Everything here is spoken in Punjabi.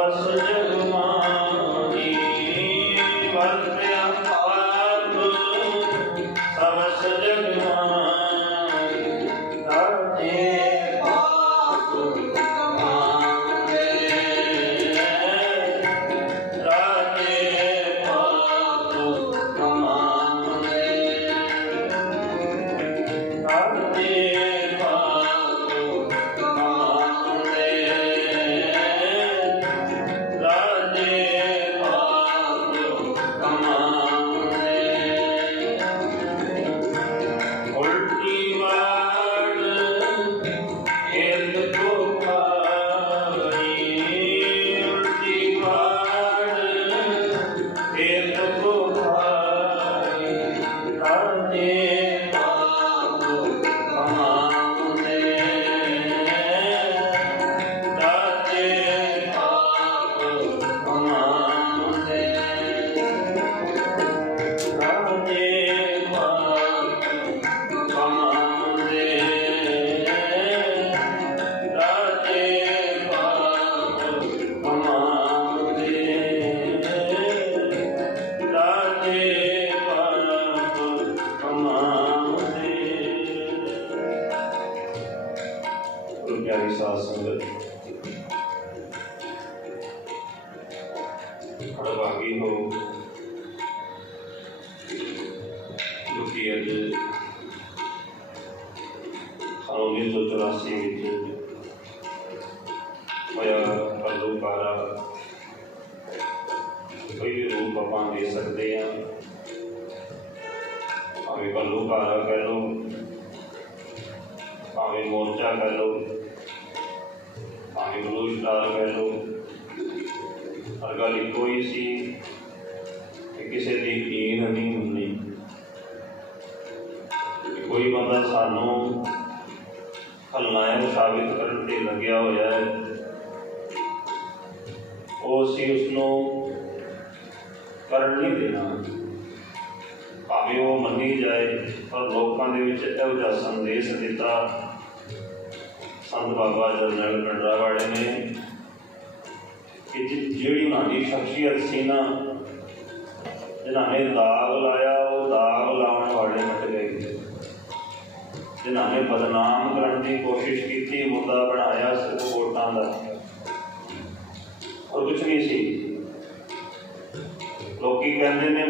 当时。ਦੁਖੀ ਅੱਜ ਸਾਲ 1984 ਵਿੱਚ ਹੋਇਆ ਪਰਲੋਕਾਰਾ ਕੋਈ ਵੀ ਰੂਪ ਆਪਾਂ ਦੇ ਸਕਦੇ ਆ ਭਾਵੇਂ ਪਰਲੋਕਾਰਾ ਕਹਿ ਲਓ ਭਾਵੇਂ ਮੋਰਚਾ ਕਹਿ ਲਓ ਭਾਵੇਂ ਬਲੂ ਸਟਾਰ ਕਹਿ ਲਓ ਹਰ ਗੱਲ ਇੱਕੋ ਹੀ ਸੀ ਕਿ ਕਿਸੇ ਦੀ ਹੀਨ ਨਹੀਂ ਹੁੰਦੀ ਕਿ ਕੋਈ ਬੰਦਾ ਸਾਨੂੰ ਖਲਨਾਇਕ ਸਾਬਿਤ ਕਰਨ ਤੇ ਲੱਗਿਆ ਹੋਇਆ ਹੈ। ਉਹ ਅਸੀਂ ਉਸ ਨੂੰ ਕਰਨ ਨਹੀਂ ਦੇਣਾ। ਭਾਵੇਂ ਉਹ ਮੰਨੀ ਜਾਏ, ਪਰ ਲੋਕਾਂ ਦੇ ਵਿੱਚ ਇਹੋ ਜਿਹਾ ਸੰਦੇਸ਼ ਦਿੱਤਾ, ਸੰਤ ਬਾਬਾ ਜਰਨੈਲ ਪਿੰਡਰਾ ਵਾਲੇ ਨੇ ਕਿ ਜਿਹੜੀ ਉਹਨਾਂ ਦੀ ਸ਼ਖਸੀਅਤ ਸੀ ਨਾ, ਜਿਨ੍ਹਾਂ ਨੇ ਦਾਗ ਲਾਇਆ, ਉਹ ਦਾਗ ਲਾਉਣ ਜਿਨ੍ਹਾਂ ਨੇ ਬਦਨਾਮ ਕਰਨ ਦੀ ਕੋਸ਼ਿਸ਼ ਕੀਤੀ, ਮੁੱਦਾ ਬਣਾਇਆ ਸਿਰਫ ਵੋਟਾਂ ਦਾ ਔਰ ਕੁਝ ਨਹੀਂ ਸੀ। ਲੋਕੀ ਕਹਿੰਦੇ ਨੇ